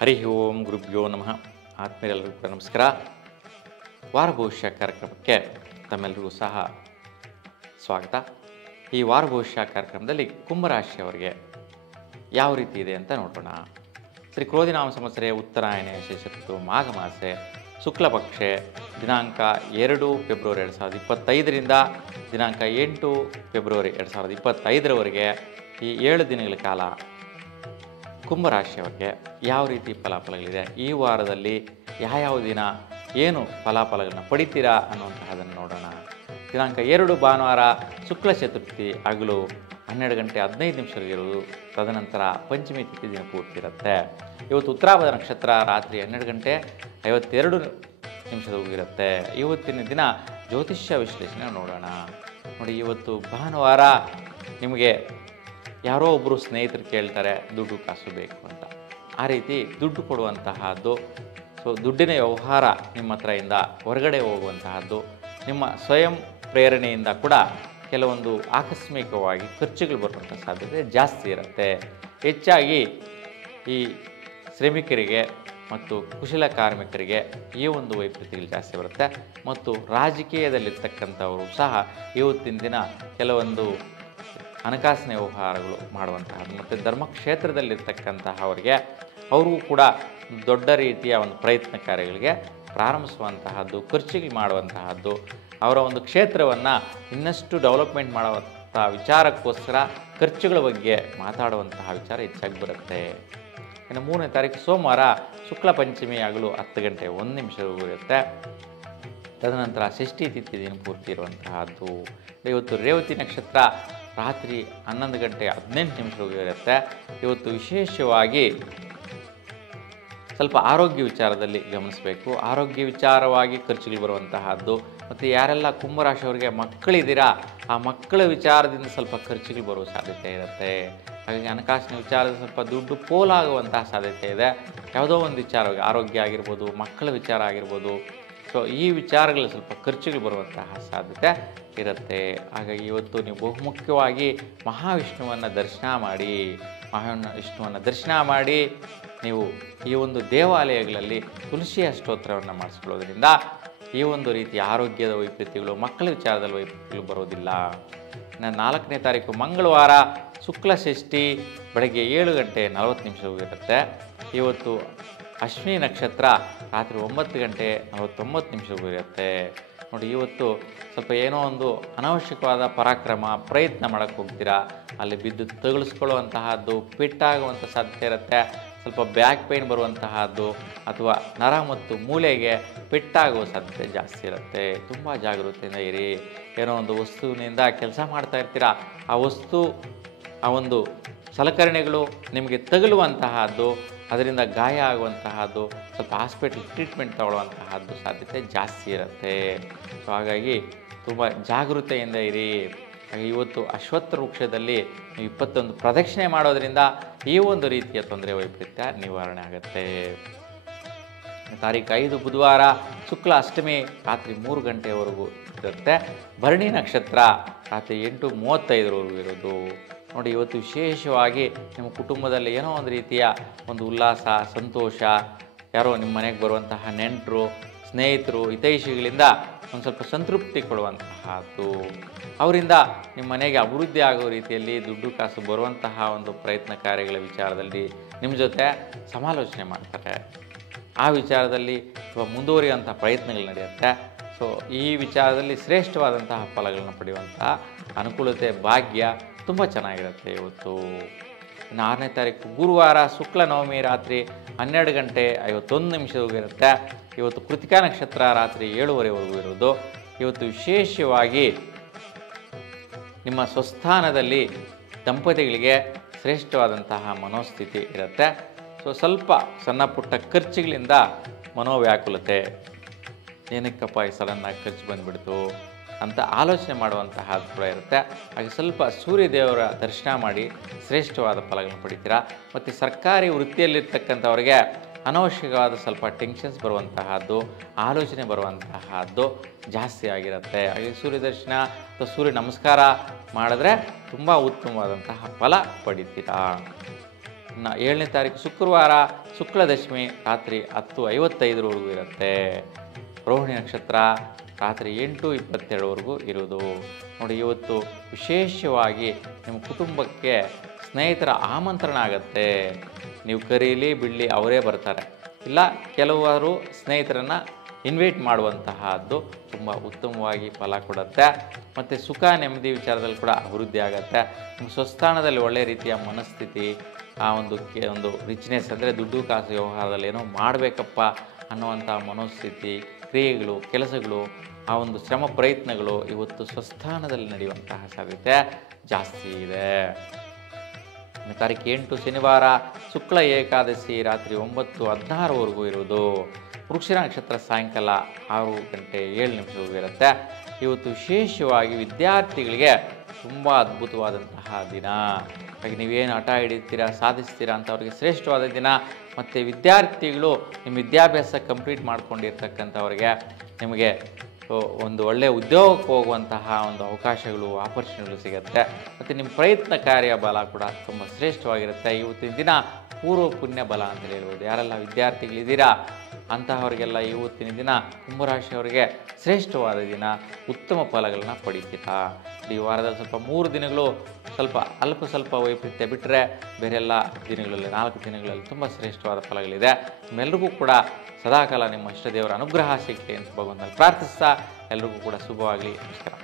ಹರಿ ಓಂ ಗುರುಭ್ಯೋ ನಮಃ. ಆತ್ಮೀಯರೆಲ್ಲರಿಗೂ ಕೂಡ ನಮಸ್ಕಾರ. ವಾರ ಭವಿಷ್ಯ ಕಾರ್ಯಕ್ರಮಕ್ಕೆ ತಮ್ಮೆಲ್ಲರಿಗೂ ಸಹ ಸ್ವಾಗತ. ಈ ವಾರ ಭವಿಷ್ಯ ಕಾರ್ಯಕ್ರಮದಲ್ಲಿ ಕುಂಭರಾಶಿಯವರಿಗೆ ಯಾವ ರೀತಿ ಇದೆ ಅಂತ ನೋಡೋಣ. ಶ್ರೀ ಕ್ರೋಧಿನಾಮ ಸಂವತ್ಸರೆ ಉತ್ತರಾಯಣೆ ಶೇಷಋತು ಮಾಘ ಮಾಸೆ ಶುಕ್ಲ ಪಕ್ಷೆ ದಿನಾಂಕ 2 ಫೆಬ್ರವರಿ 2025ರಿಂದ ದಿನಾಂಕ 8 ಫೆಬ್ರವರಿ 2025ರವರೆಗೆ ಈ 7 ದಿನಗಳ ಕಾಲ ಕುಂಭರಾಶಿಯವರಿಗೆ ಯಾವ ರೀತಿ ಫಲಾಫಲಗಳಿದೆ, ಈ ವಾರದಲ್ಲಿ ಯಾವ ದಿನ ಏನು ಫಲಾಫಲಗಳನ್ನ ಪಡಿತೀರಾ ಅನ್ನುವಂತಹದನ್ನು ನೋಡೋಣ. ದಿನಾಂಕ 2 ಭಾನುವಾರ ಶುಕ್ಲ ಚತುರ್ಥಿ ಹಗಲು 12:15 ಇರುವುದು. ತದನಂತರ ಪಂಚಮಿ ತಿಥಿ ದಿನ ಪೂರ್ತಿ ಇರುತ್ತೆ. ಇವತ್ತು ಉತ್ತರಾಭದ ನಕ್ಷತ್ರ ರಾತ್ರಿ 12:52 ಇರುತ್ತೆ. ಇವತ್ತಿನ ದಿನ ಜ್ಯೋತಿಷ್ಯ ವಿಶ್ಲೇಷಣೆ ನೋಡೋಣ. ನೋಡಿ, ಇವತ್ತು ಭಾನುವಾರ ನಿಮಗೆ ಯಾರೋ ಒಬ್ಬರು ಸ್ನೇಹಿತರು ಕೇಳ್ತಾರೆ ದುಡ್ಡು ಕಾಸು ಬೇಕು ಅಂತ. ಆ ರೀತಿ ದುಡ್ಡು ಕೊಡುವಂತಹದ್ದು, ದುಡ್ಡಿನ ವ್ಯವಹಾರ ನಿಮ್ಮ ಹತ್ರದಿಂದ ಹೊರಗಡೆ ಹೋಗುವಂತಹದ್ದು, ನಿಮ್ಮ ಸ್ವಯಂ ಪ್ರೇರಣೆಯಿಂದ ಕೂಡ ಕೆಲವೊಂದು ಆಕಸ್ಮಿಕವಾಗಿ ಖರ್ಚುಗಳು ಬರುವಂಥ ಸಾಧ್ಯತೆ ಜಾಸ್ತಿ ಇರುತ್ತೆ. ಹೆಚ್ಚಾಗಿ ಈ ಶ್ರಮಿಕರಿಗೆ ಮತ್ತು ಕುಶಲ ಕಾರ್ಮಿಕರಿಗೆ ಈ ಒಂದು ವೈಪರೀತ್ಯಗಳು ಜಾಸ್ತಿ ಬರುತ್ತೆ. ಮತ್ತು ರಾಜಕೀಯದಲ್ಲಿರ್ತಕ್ಕಂಥವರು ಸಹ ಇವತ್ತಿನ ದಿನ ಕೆಲವೊಂದು ಹಣಕಾಸಿನ ವ್ಯವಹಾರಗಳು ಮಾಡುವಂತಹದ್ದು ಮತ್ತು ಧರ್ಮಕ್ಷೇತ್ರದಲ್ಲಿರ್ತಕ್ಕಂತಹವರಿಗೆ ಅವ್ರಿಗೂ ಕೂಡ ದೊಡ್ಡ ರೀತಿಯ ಒಂದು ಪ್ರಯತ್ನ ಕಾರ್ಯಗಳಿಗೆ ಪ್ರಾರಂಭಿಸುವಂತಹದ್ದು, ಖರ್ಚಿಗೆ ಮಾಡುವಂತಹದ್ದು, ಅವರ ಒಂದು ಕ್ಷೇತ್ರವನ್ನು ಇನ್ನಷ್ಟು ಡೆವಲಪ್ಮೆಂಟ್ ಮಾಡುವಂಥ ವಿಚಾರಕ್ಕೋಸ್ಕರ ಖರ್ಚುಗಳ ಬಗ್ಗೆ ಮಾತಾಡುವಂತಹ ವಿಚಾರ ಹೆಚ್ಚಾಗಿ ಬರುತ್ತೆ. ಇನ್ನು 3ನೇ ತಾರೀಕು ಸೋಮವಾರ ಶುಕ್ಲ ಪಂಚಮಿ ಹಗಲು 10:01 ಇರುತ್ತೆ. ತದನಂತರ ಷಷ್ಠಿ ತಿಥಿ ದಿನ ಪೂರ್ತಿ ಇರುವಂತಹದ್ದು. ಇವತ್ತು ರೇವತಿ ನಕ್ಷತ್ರ ರಾತ್ರಿ 11:18 ಇರುತ್ತೆ. ಇವತ್ತು ವಿಶೇಷವಾಗಿ ಸ್ವಲ್ಪ ಆರೋಗ್ಯ ವಿಚಾರದಲ್ಲಿ ಗಮನಿಸಬೇಕು. ಆರೋಗ್ಯ ವಿಚಾರವಾಗಿ ಖರ್ಚುಗಳು ಬರುವಂತಹದ್ದು ಮತ್ತು ಯಾರೆಲ್ಲ ಕುಂಭರಾಶಿಯವರಿಗೆ ಮಕ್ಕಳಿದ್ದೀರಾ ಆ ಮಕ್ಕಳ ವಿಚಾರದಿಂದ ಸ್ವಲ್ಪ ಖರ್ಚುಗಳು ಬರುವ ಸಾಧ್ಯತೆ ಇರುತ್ತೆ. ಹಾಗಾಗಿ ಹಣಕಾಸಿನ ವಿಚಾರದಲ್ಲಿ ಸ್ವಲ್ಪ ದುಡ್ಡು ಪೋಲಾಗುವಂತಹ ಸಾಧ್ಯತೆ ಇದೆ. ಯಾವುದೋ ಒಂದು ವಿಚಾರವಾಗಿ ಆರೋಗ್ಯ ಆಗಿರ್ಬೋದು, ಮಕ್ಕಳ ವಿಚಾರ ಆಗಿರ್ಬೋದು, ಈ ವಿಚಾರಗಳಲ್ಲಿ ಸ್ವಲ್ಪ ಖರ್ಚುಗಳು ಬರುವಂತಹ ಸಾಧ್ಯತೆ ಇರುತ್ತೆ. ಹಾಗಾಗಿ ಇವತ್ತು ನೀವು ಬಹುಮುಖ್ಯವಾಗಿ ಮಹಾವಿಷ್ಣುವನ್ನು ದರ್ಶನ ಮಾಡಿ ನೀವು ಈ ಒಂದು ದೇವಾಲಯಗಳಲ್ಲಿ ತುಳಸಿಯ ಸ್ತೋತ್ರವನ್ನು ಮಾಡಿಸ್ಕೊಳ್ಳೋದ್ರಿಂದ ಈ ಒಂದು ರೀತಿಯ ಆರೋಗ್ಯದ ವೈಪರೀತ್ಯಗಳು, ಮಕ್ಕಳ ವಿಚಾರದಲ್ಲಿ ವೈಪರೀತ್ಯಗಳು ಬರೋದಿಲ್ಲ. 4ನೇ ತಾರೀಕು ಮಂಗಳವಾರ ಶುಕ್ಲ ಷಷ್ಠಿ ಬೆಳಗ್ಗೆ 7:40 ಇರುತ್ತೆ. ಇವತ್ತು ಅಶ್ವಿನಿ ನಕ್ಷತ್ರ ರಾತ್ರಿ 9:49 ಇರುತ್ತೆ. ನೋಡಿ, ಇವತ್ತು ಸ್ವಲ್ಪ ಏನೋ ಒಂದು ಅನಾವಶ್ಯಕವಾದ ಪರಾಕ್ರಮ ಪ್ರಯತ್ನ ಮಾಡೋಕ್ಕೆ ಹೋಗ್ತೀರಾ, ಅಲ್ಲಿ ಬಿದ್ದು ತಗುಲಿಸ್ಕೊಳ್ಳುವಂತಹದ್ದು, ಪೆಟ್ಟಾಗುವಂಥ ಸಾಧ್ಯತೆ ಇರುತ್ತೆ. ಸ್ವಲ್ಪ ಬ್ಯಾಕ್ ಪೇಯ್ನ್ ಬರುವಂತಹದ್ದು ಅಥವಾ ನರ ಮತ್ತು ಮೂಳೆಗೆ ಪೆಟ್ಟಾಗುವ ಸಾಧ್ಯತೆ ಜಾಸ್ತಿ ಇರುತ್ತೆ. ತುಂಬ ಜಾಗೃತಿಯಿಂದ ಇರಿ. ಏನೋ ಒಂದು ವಸ್ತುವಿನಿಂದ ಕೆಲಸ ಮಾಡ್ತಾ ಇರ್ತೀರಾ, ಆ ವಸ್ತು ಆ ಒಂದು ಸಲಕರಣೆಗಳು ನಿಮಗೆ ತಗುಲುವಂತಹದ್ದು, ಅದರಿಂದ ಗಾಯ ಆಗುವಂತಹದ್ದು, ಸ್ವಲ್ಪ ಹಾಸ್ಪಿಟಲ್ ಟ್ರೀಟ್ಮೆಂಟ್ ತಗೊಳ್ಳುವಂತಹದ್ದು ಸಾಧ್ಯತೆ ಜಾಸ್ತಿ ಇರುತ್ತೆ. ಹಾಗಾಗಿ ತುಂಬ ಜಾಗೃತೆಯಿಂದ ಇರಿ. ಇವತ್ತು ಅಶ್ವತ್ಥ ವೃಕ್ಷದಲ್ಲಿ 21 ಪ್ರದಕ್ಷಿಣೆ ಮಾಡೋದರಿಂದ ಈ ಒಂದು ರೀತಿಯ ತೊಂದರೆ ವೈಪರೀತ್ಯ ನಿವಾರಣೆ ಆಗುತ್ತೆ. ತಾರೀಕು 5 ಬುಧವಾರ ಶುಕ್ಲ ಅಷ್ಟಮಿ ರಾತ್ರಿ 3 ಗಂಟೆವರೆಗೂ ಇರುತ್ತೆ. ಭರಣಿ ನಕ್ಷತ್ರ ರಾತ್ರಿ 8:35 ಇರೋದು. ನೋಡಿ, ಇವತ್ತು ವಿಶೇಷವಾಗಿ ನಿಮ್ಮ ಕುಟುಂಬದಲ್ಲಿ ಏನೋ ಒಂದು ರೀತಿಯ ಒಂದು ಉಲ್ಲಾಸ, ಸಂತೋಷ, ಯಾರೋ ನಿಮ್ಮ ಮನೆಗೆ ಬರುವಂತಹ ನೆಂಟರು, ಸ್ನೇಹಿತರು, ಹಿತೈಷಿಗಳಿಂದ ಒಂದು ಸ್ವಲ್ಪ ಸಂತೃಪ್ತಿ ಕೊಡುವಂತಹದ್ದು, ಅವರಿಂದ ನಿಮ್ಮ ಮನೆಗೆ ಅಭಿವೃದ್ಧಿ ಆಗೋ ರೀತಿಯಲ್ಲಿ ದುಡ್ಡು ಕಾಸು ಬರುವಂತಹ ಒಂದು ಪ್ರಯತ್ನ ಕಾರ್ಯಗಳ ವಿಚಾರದಲ್ಲಿ ನಿಮ್ಮ ಜೊತೆ ಸಮಾಲೋಚನೆ ಮಾಡ್ತಾರೆ. ಆ ವಿಚಾರದಲ್ಲಿ ಮುಂದುವರಿಯುವಂಥ ಪ್ರಯತ್ನಗಳು ನಡೆಯುತ್ತೆ. ಈ ವಿಚಾರದಲ್ಲಿ ಶ್ರೇಷ್ಠವಾದಂತಹ ಫಲಗಳನ್ನು ಪಡೆಯುವಂತಹ ಅನುಕೂಲತೆ, ಭಾಗ್ಯ ತುಂಬ ಚೆನ್ನಾಗಿರುತ್ತೆ. ಇವತ್ತು 6ನೇ ತಾರೀಕು ಗುರುವಾರ ಶುಕ್ಲ ನವಮಿ ರಾತ್ರಿ 12:51 ಇರುತ್ತೆ. ಇವತ್ತು ಕೃತಿಕಾ ನಕ್ಷತ್ರ ರಾತ್ರಿ 7:15 ಇರೋದು. ಇವತ್ತು ವಿಶೇಷವಾಗಿ ನಿಮ್ಮ ಸ್ವಸ್ಥಾನದಲ್ಲಿ ದಂಪತಿಗಳಿಗೆ ಶ್ರೇಷ್ಠವಾದಂತಹ ಮನೋಸ್ಥಿತಿ ಇರುತ್ತೆ. ಸ್ವಲ್ಪ ಸಣ್ಣ ಪುಟ್ಟ ಖರ್ಚುಗಳಿಂದ ಮನೋವ್ಯಾಕುಲತೆ, ಏನಕ್ಕಪ್ಪ ಈ ಸಡನ್ನಾಗಿ ಖರ್ಚು ಬಂದುಬಿಡ್ತು ಅಂತ ಆಲೋಚನೆ ಮಾಡುವಂತಹದ್ದು ಕೂಡ ಇರುತ್ತೆ. ಹಾಗೆ ಸ್ವಲ್ಪ ಸೂರ್ಯದೇವರ ದರ್ಶನ ಮಾಡಿ ಶ್ರೇಷ್ಠವಾದ ಫಲಗಳನ್ನು ಪಡಿತೀರಾ. ಮತ್ತು ಸರ್ಕಾರಿ ವೃತ್ತಿಯಲ್ಲಿರ್ತಕ್ಕಂಥವ್ರಿಗೆ ಅನವಶ್ಯಕವಾದ ಸ್ವಲ್ಪ ಟೆನ್ಷನ್ಸ್ ಬರುವಂತಹದ್ದು, ಆಲೋಚನೆ ಬರುವಂತಹದ್ದು ಜಾಸ್ತಿ ಆಗಿರುತ್ತೆ. ಹಾಗೆ ಸೂರ್ಯ ದರ್ಶನ ಅಥವಾ ಸೂರ್ಯ ನಮಸ್ಕಾರ ಮಾಡಿದ್ರೆ ತುಂಬ ಉತ್ತಮವಾದಂತಹ ಫಲ ಪಡಿತೀರಾ. ಇನ್ನು 7ನೇ ತಾರೀಕು ಶುಕ್ರವಾರ ಶುಕ್ಲದಶಮಿ ರಾತ್ರಿ 10:55ವರೆಗೂ ಇರುತ್ತೆ. ರೋಹಿಣಿ ನಕ್ಷತ್ರ ರಾತ್ರಿ 8:22ವರೆಗೂ ಇರೋದು. ನೋಡಿ, ಇವತ್ತು ವಿಶೇಷವಾಗಿ ನಿಮ್ಮ ಕುಟುಂಬಕ್ಕೆ ಸ್ನೇಹಿತರ ಆಮಂತ್ರಣ ಆಗುತ್ತೆ. ನೀವು ಕರೀಲಿ ಬಿಡಲಿ ಅವರೇ ಬರ್ತಾರೆ. ಇಲ್ಲ ಕೆಲವರು ಸ್ನೇಹಿತರನ್ನು ಇನ್ವೈಟ್ ಮಾಡುವಂತಹದ್ದು ತುಂಬ ಉತ್ತಮವಾಗಿ ಫಲ ಕೊಡುತ್ತೆ. ಮತ್ತು ಸುಖ ನೆಮ್ಮದಿ ವಿಚಾರದಲ್ಲಿ ಕೂಡ ಅಭಿವೃದ್ಧಿ ಆಗುತ್ತೆ. ನಿಮ್ಮ ಸ್ವಸ್ಥಾನದಲ್ಲಿ ಒಳ್ಳೆಯ ರೀತಿಯ ಮನಸ್ಥಿತಿ, ಆ ಒಂದು ರಿಚ್ನೆಸ್ ಅಂದರೆ ದುಡ್ಡು ಕಾಸು ವ್ಯವಹಾರದಲ್ಲಿ ಏನೋ ಮಾಡಬೇಕಪ್ಪ ಅನ್ನುವಂಥ ಮನೋಸ್ಥಿತಿ, ಕ್ರಿಯೆಗಳು, ಕೆಲಸಗಳು, ಆ ಒಂದು ಶ್ರಮ ಪ್ರಯತ್ನಗಳು ಇವತ್ತು ಸ್ವಸ್ಥಾನದಲ್ಲಿ ನಡೆಯುವಂತಹ ಸಾಧ್ಯತೆ ಜಾಸ್ತಿ ಇದೆ. ತಾರೀಕು 8 ಶನಿವಾರ ಶುಕ್ಲ ಏಕಾದಶಿ ರಾತ್ರಿ 9:16ವರೆಗೂ ಇರುವುದು. ವೃಕ್ಷಿಕ ನಕ್ಷತ್ರ ಸಾಯಂಕಾಲ 6:07 ಇರುತ್ತೆ. ಇವತ್ತು ವಿಶೇಷವಾಗಿ ವಿದ್ಯಾರ್ಥಿಗಳಿಗೆ ತುಂಬ ಅದ್ಭುತವಾದಂತಹ ದಿನ. ಹಾಗೆ ನೀವೇನು ಹಠ ಹಿಡಿತೀರಾ ಸಾಧಿಸ್ತೀರಾ ಅಂತ ಅವ್ರಿಗೆ ಶ್ರೇಷ್ಠವಾದ ದಿನ. ಮತ್ತು ವಿದ್ಯಾರ್ಥಿಗಳು ನಿಮ್ಮ ವಿದ್ಯಾಭ್ಯಾಸ ಕಂಪ್ಲೀಟ್ ಮಾಡ್ಕೊಂಡಿರ್ತಕ್ಕಂಥವ್ರಿಗೆ ನಿಮಗೆ ಒಂದು ಒಳ್ಳೆಯ ಉದ್ಯೋಗಕ್ಕೆ ಹೋಗುವಂತಹ ಒಂದು ಅವಕಾಶಗಳು, ಆಪರ್ಚುನಿಟಿಗಳು ಸಿಗುತ್ತೆ. ಮತ್ತು ನಿಮ್ಮ ಪ್ರಯತ್ನ ಕಾರ್ಯ ಬಲ ಕೂಡ ತುಂಬ ಶ್ರೇಷ್ಠವಾಗಿರುತ್ತೆ. ಇವತ್ತಿನ ದಿನ ಪೂರ್ವ ಪುಣ್ಯ ಬಲ ಅಂತ ಹೇಳ್ಬೋದು. ಯಾರೆಲ್ಲ ವಿದ್ಯಾರ್ಥಿಗಳಿದ್ದೀರಾ ಅಂತಹವರಿಗೆಲ್ಲ ಇವತ್ತಿನ ದಿನ ಕುಂಭರಾಶಿಯವರಿಗೆ ಶ್ರೇಷ್ಠವಾದ ದಿನ, ಉತ್ತಮ ಫಲಗಳನ್ನ ಪಡಿತೀರಾ. ಈ ವಾರದಲ್ಲಿ ಸ್ವಲ್ಪ 3 ದಿನಗಳು ಸ್ವಲ್ಪ ವೈಪರೀತ್ಯ ಬಿಟ್ಟರೆ ಬೇರೆಲ್ಲ ದಿನಗಳಲ್ಲಿ 4 ದಿನಗಳಲ್ಲಿ ತುಂಬ ಶ್ರೇಷ್ಠವಾದ ಫಲಗಳಿದೆ. ನಿಮ್ಮೆಲ್ಲರಿಗೂ ಕೂಡ ಸದಾಕಾಲ ನಿಮ್ಮ ಇಷ್ಟದೇವರ ಅನುಗ್ರಹ ಸಿಗಲಿ ಅಂತ ಭಗವಂತನಲ್ಲಿ ಪ್ರಾರ್ಥಿಸ್ತಾ ಎಲ್ರಿಗೂ ಕೂಡ ಶುಭವಾಗಲಿ. ನಮಸ್ಕಾರ.